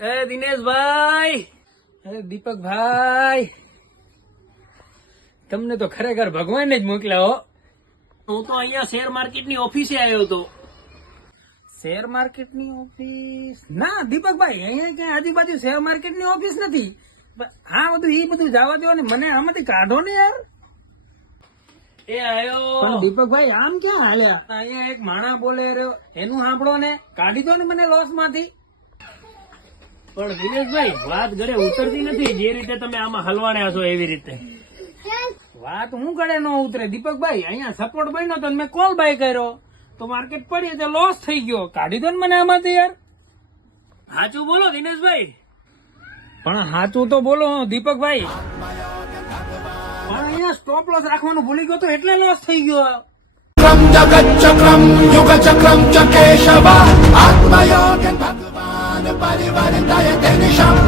એ દિનેશભાઈ, અરે દીપકભાઈ, તમને તો ખરેખર ભગવાને જ મોકલ્યા હો. હું તો અહીંયા શેર માર્કેટની ઓફિસે આવ્યો હતો. શેર માર્કેટની ઓફિસ? ના દીપકભાઈ, અહીંયા ક્યાંય આજુબાજુ શેર માર્કેટની ઓફિસ નથી. હા બધું ઈ બધું જવા દો ને, મને આમાંથી કાઢો ને યાર. એ આવ્યો. પણ દીપકભાઈ આમ ક્યાં હાલ્યા? અહીંયા એક માણા બોલે રહ્યો, એનું સાંભળો ને, કાઢી દો ને મને લોસ માંથી. પણ દિનેશભાઈ, વાત ઘરે ઉતરતી નથી. જે રીતે તમે આમાં હલવાણ્યા છો એવી રીતે. વાત હું કરે ન ઉતરે દીપકભાઈ. અહીંયા સપોર્ટ બન્યો તો મેં કોલ બાય કર્યો તો માર્કેટ પડી તો લોસ થઈ ગયો. કાઢી દો ને મને આમાંથી યાર. સાચું બોલો દિનેશભાઈ. પણ સાચું તો બોલો દીપકભાઈ. પણ અહીંયા સ્ટોપ લોસ રાખવાનું ભૂલી ગયો તો એટલે લોસ થઈ ગયો. जगच्चक्रम युगचक्रम च केशव आत्मयोगं भगवान् परिवर्तयते निशम्